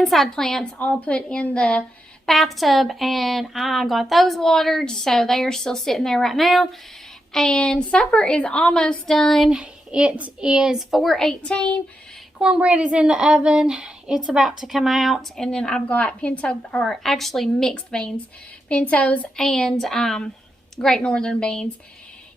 inside plants all put in the bathtub, and I got those watered, so they are still sitting there right now. And supper is almost done. It is 4:18. Cornbread is in the oven. It's about to come out. And then I've got pinto, or actually mixed beans, pintos and Great Northern beans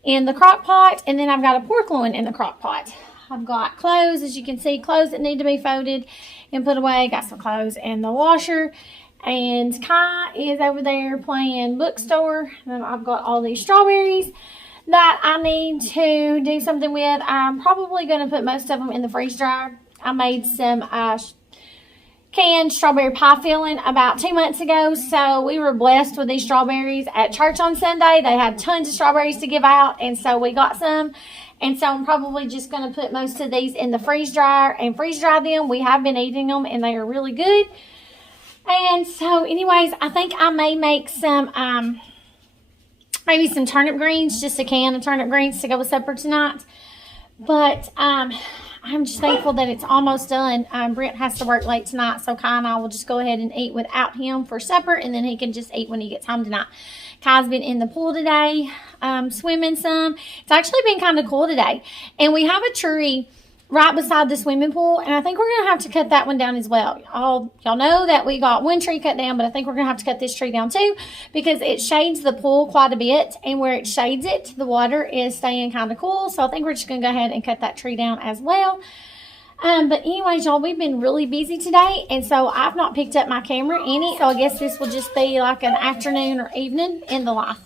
in the crock pot. And then I've got a pork loin in the crock pot. I've got clothes, as you can see, clothes that need to be folded and put away. Got some clothes in the washer. And Kai is over there playing bookstore. And I've got all these strawberries that I need to do something with. I'm probably going to put most of them in the freeze dryer. I made some canned strawberry pie filling about 2 months ago. So we were blessed with these strawberries at church on Sunday. They had tons of strawberries to give out, and so we got some. And so I'm probably just going to put most of these in the freeze dryer and freeze dry them. We have been eating them, and they are really good. And so anyways, I think I may make some maybe some turnip greens, just a can of turnip greens to go with supper tonight. But I'm just thankful that it's almost done. Brent has to work late tonight, so Kai and I will just go ahead and eat without him for supper, and then he can just eat when he gets home tonight. Kai's been in the pool today, swimming some. It's actually been kind of cool today. And we have a tree right beside the swimming pool, and I think we're going to have to cut that one down as well. Y'all know that we got one tree cut down, but I think we're going to have to cut this tree down too, because it shades the pool quite a bit, and where it shades it, the water is staying kind of cool. So I think we're just going to go ahead and cut that tree down as well. But anyways, y'all, we've been really busy today, and so I've not picked up my camera any, so I guess this will just be like an afternoon or evening in the life.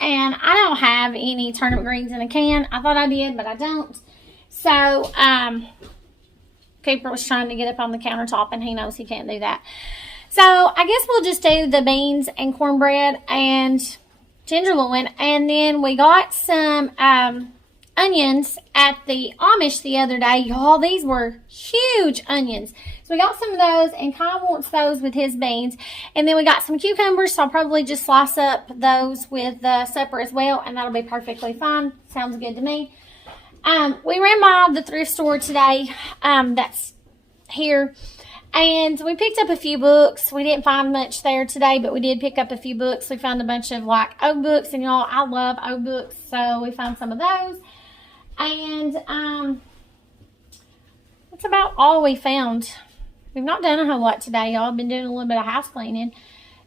And I don't have any turnip greens in a can. I thought I did, but I don't. So, Cooper was trying to get up on the countertop, and he knows he can't do that. So, I guess we'll just do the beans and cornbread and tenderloin. And then we got some onions at the Amish the other day. Y'all, these were huge onions. So we got some of those, and Kai wants those with his beans. And then we got some cucumbers, so I'll probably just slice up those with supper as well, and that'll be perfectly fine. Sounds good to me. We ran by the thrift store today that's here, and we picked up a few books. We didn't find much there today, but we did pick up a few books. We found a bunch of like old books, and y'all, I love old books, so we found some of those. And that's about all we found. We've not done a whole lot today, y'all. I've been doing a little bit of house cleaning,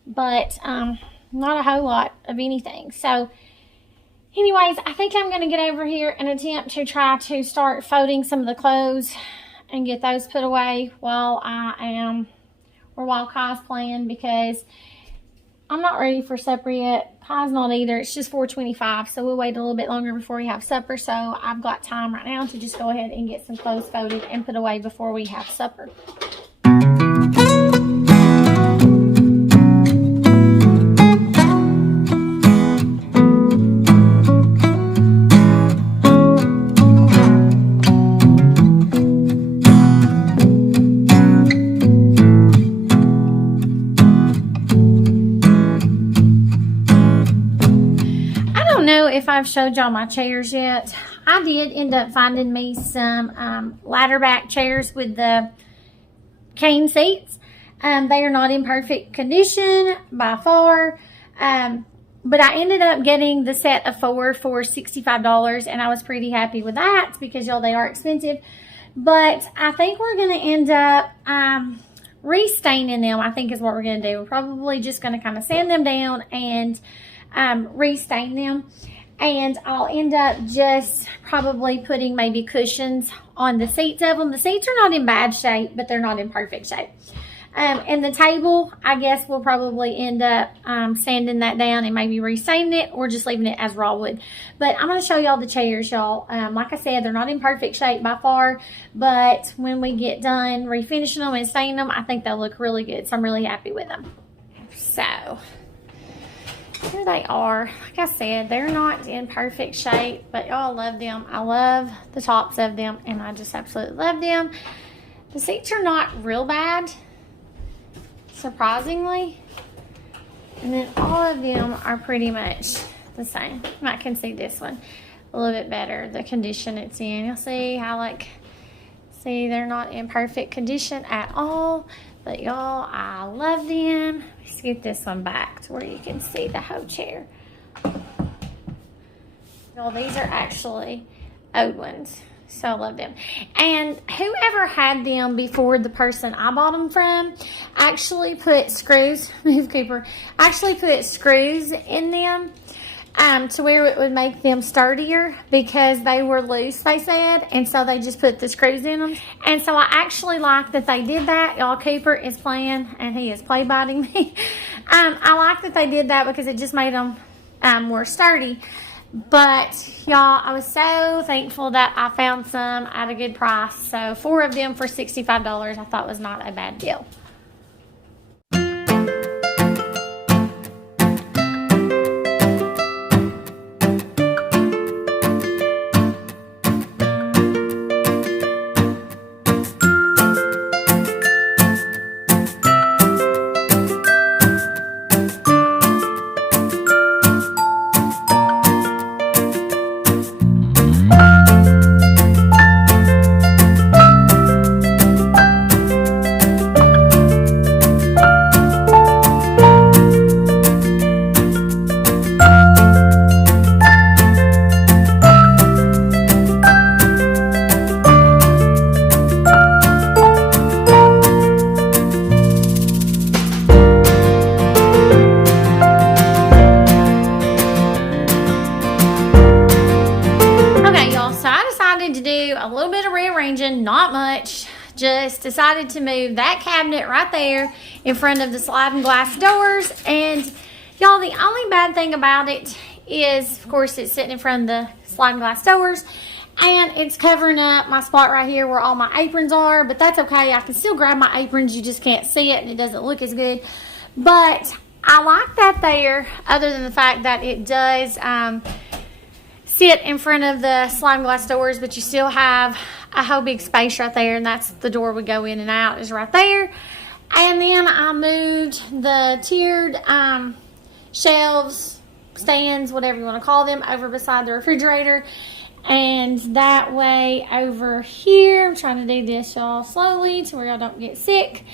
but not a whole lot of anything. So anyways, I think I'm going to get over here and attempt to try to start folding some of the clothes and get those put away while while Kai's playing, because I'm not ready for supper yet. Kai's not either. It's just 4:25, so we'll wait a little bit longer before we have supper. So I've got time right now to just go ahead and get some clothes folded and put away before we have supper. If I've showed y'all my chairs yet, I did end up finding me some ladder back chairs with the cane seats. They are not in perfect condition by far, but I ended up getting the set of 4 for $65, and I was pretty happy with that because y'all, they are expensive. But I think we're going to end up restaining them, I think is what we're going to do. We're probably just going to kind of sand them down and restain them. And I'll end up just probably putting maybe cushions on the seats of them. The seats are not in bad shape, but they're not in perfect shape. And the table, I guess we'll probably end up sanding that down and maybe restaining it, or just leaving it as raw wood. But I'm going to show y'all the chairs, y'all. Like I said, they're not in perfect shape by far, but when we get done refinishing them and staining them, I think they'll look really good. So I'm really happy with them. So here they are. Like I said, they're not in perfect shape, but y'all love them. I love the tops of them, and I just absolutely love them. The seats are not real bad, surprisingly, and then all of them are pretty much the same. I can see this one a little bit better, the condition it's in. You'll see how, see, they're not in perfect condition at all, but y'all, I love them. Let's get this one back to where you can see the whole chair. Well, these are actually old ones. So I love them. And whoever had them before the person I bought them from actually put screws, move Cooper, actually put screws in them to where it would make them sturdier because they were loose, they said. And so they just put the screws in them. And so I actually like that they did that. Y'all, Cooper is playing and he is play biting me. I like that they did that because it just made them more sturdy. But y'all, I was so thankful that I found some at a good price. So 4 of them for $65 I thought was not a bad deal. Not much. Just decided to move that cabinet right there in front of the sliding glass doors. And y'all, the only bad thing about it is, of course, it's sitting in front of the sliding glass doors and it's covering up my spot right here where all my aprons are. But that's okay. I can still grab my aprons. You just can't see it and it doesn't look as good. But I like that there, other than the fact that it does sit in front of the sliding glass doors, but you still have a whole big space right there, and that's the door we go in and out is right there. And then I moved the tiered shelves, stands, whatever you want to call them, over beside the refrigerator. And that way over here, I'm trying to do this, y'all, slowly to where y'all don't get sick.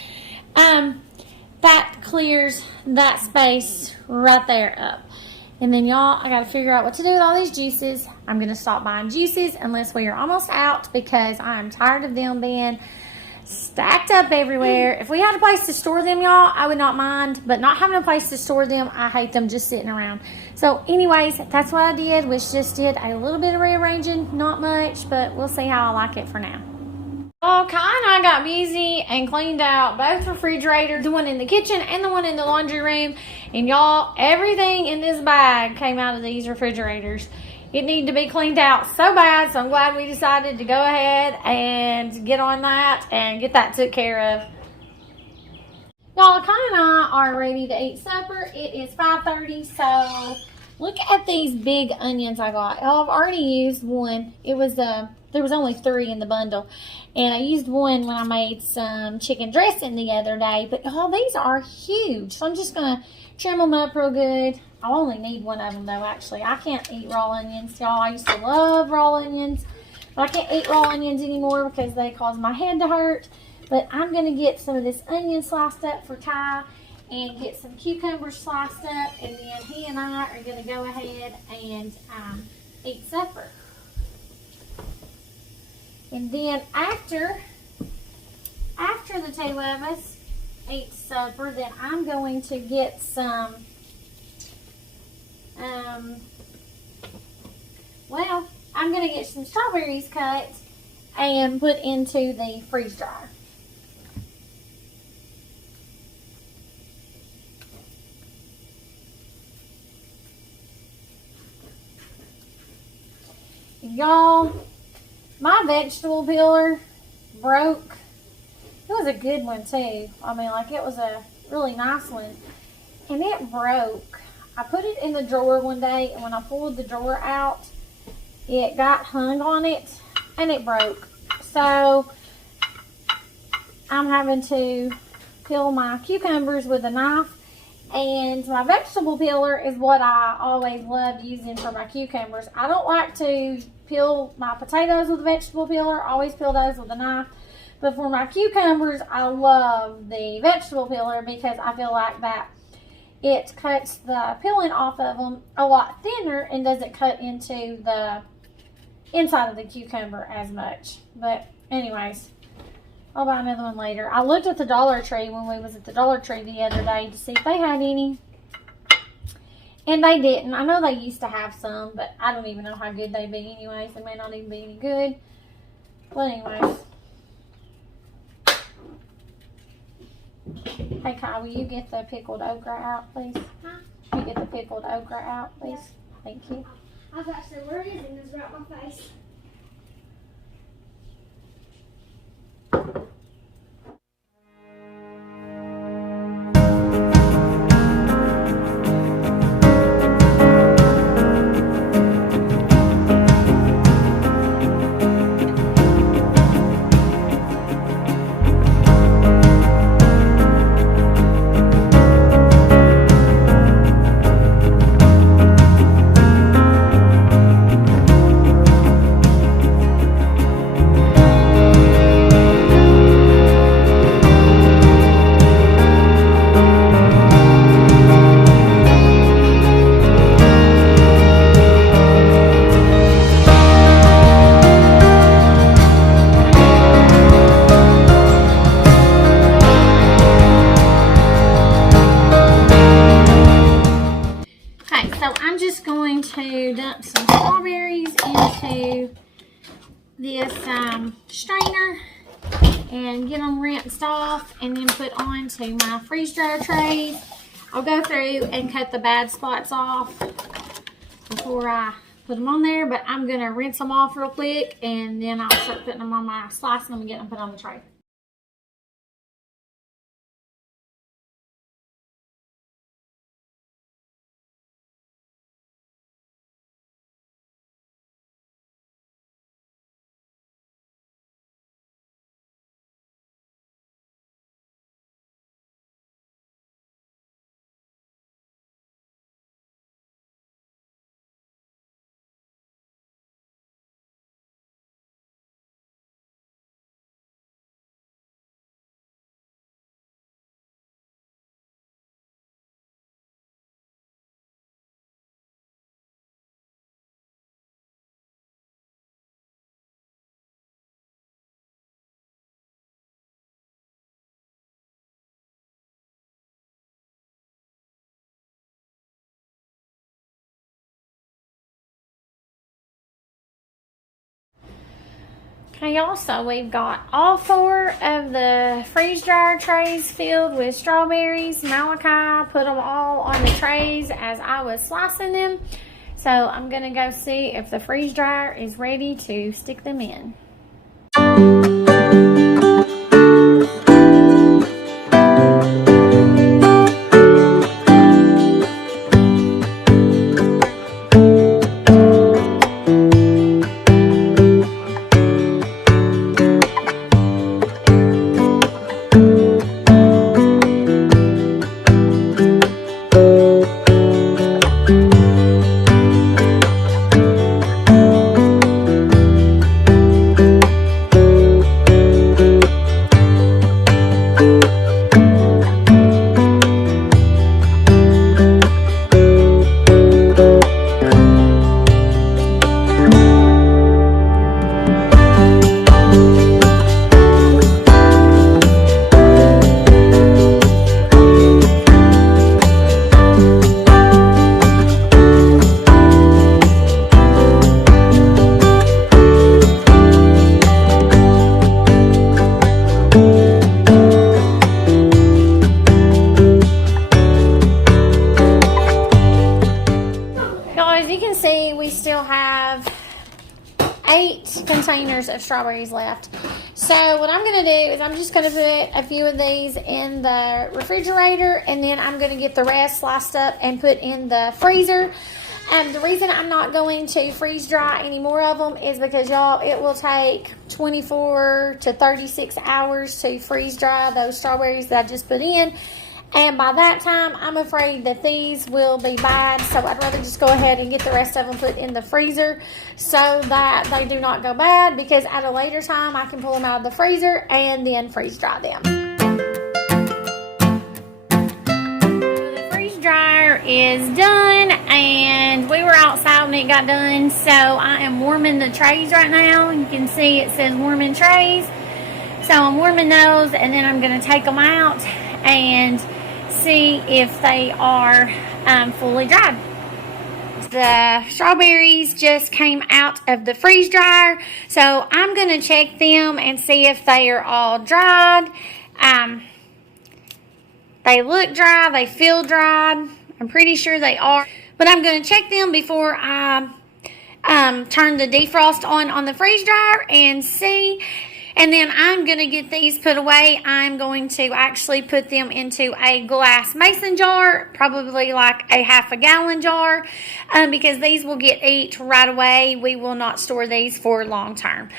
That clears that space right there up. And then, y'all, I got to figure out what to do with all these juices. I'm going to stop buying juices unless we are almost out because I am tired of them being stacked up everywhere. If we had a place to store them, y'all, I would not mind. But not having a place to store them, I hate them just sitting around. So, anyways, that's what I did. Which just did a little bit of rearranging. Not much, but we'll see how I like it for now. Well, Kai and I got busy and cleaned out both refrigerators, the one in the kitchen and the one in the laundry room. And y'all, everything in this bag came out of these refrigerators. It needed to be cleaned out so bad, so I'm glad we decided to go ahead and get on that and get that took care of. Y'all, Kai and I are ready to eat supper. It is 5:30, so look at these big onions I got. Y'all, I've already used one. It was there was only 3 in the bundle. And I used one when I made some chicken dressing the other day. But, y'all, these are huge. So I'm just going to trim them up real good. I only need one of them, though, actually. I can't eat raw onions, y'all. I used to love raw onions. But I can't eat raw onions anymore because they cause my head to hurt. But I'm going to get some of this onion sliced up for Ty and get some cucumbers sliced up. And then he and I are going to go ahead and eat supper. And then after the two of us eat supper, then I'm going to get some, well, I'm going to get some strawberries cut and put into the freeze dryer. Y'all, my vegetable peeler broke. It was a good one too. I mean, like, it was a really nice one. And it broke. I put it in the drawer one day, and when I pulled the drawer out, it got hung on it, and it broke. So, I'm having to peel my cucumbers with a knife. And my vegetable peeler is what I always loved using for my cucumbers. I don't like to peel my potatoes with a vegetable peeler. I always peel those with a knife. But for my cucumbers, I love the vegetable peeler because I feel like that it cuts the peeling off of them a lot thinner and doesn't cut into the inside of the cucumber as much. But anyways, I'll buy another one later. I looked at the Dollar Tree when we was at the Dollar Tree the other day to see if they had any. And they didn't. I know they used to have some, but I don't even know how good they'd be anyways. They may not even be any good. But anyways. Hey, Kai, will you get the pickled okra out, please? Huh? Will you get the pickled okra out, please? Yeah. Thank you. I was actually worried and it was right in my face. To dump some strawberries into this strainer and get them rinsed off and then put onto my freeze dryer trays. I'll go through and cut the bad spots off before I put them on there, but I'm going to rinse them off real quick and then I'll start putting them on my slicing them and getting them put on the tray. Okay, y'all, so we've got all 4 of the freeze dryer trays filled with strawberries. Malachi put them all on the trays as I was slicing them. So I'm going to go see if the freeze dryer is ready to stick them in. still have 8 containers of strawberries left. So what I'm going to do is I'm just going to put a few of these in the refrigerator, and then I'm going to get the rest sliced up and put in the freezer. The reason I'm not going to freeze dry any more of them is because, y'all, it will take 24 to 36 hours to freeze dry those strawberries that I just put in. And by that time, I'm afraid that these will be bad. So I'd rather just go ahead and get the rest of them put in the freezer so that they do not go bad, because at a later time, I can pull them out of the freezer and then freeze dry them. The freeze dryer is done, and we were outside when it got done. So I am warming the trays right now. You can see it says warming trays. So I'm warming those, and then I'm going to take them out and see if they are fully dried. The strawberries just came out of the freeze dryer, so I'm going to check them and see if they are all dried. They look dry, they feel dried. I'm pretty sure they are, but I'm going to check them before I turn the defrost on the freeze dryer and see. And then I'm going to get these put away. I'm going to actually put them into a glass mason jar, probably like a half-a-gallon jar, because these will get eaten right away. We will not store these for long term.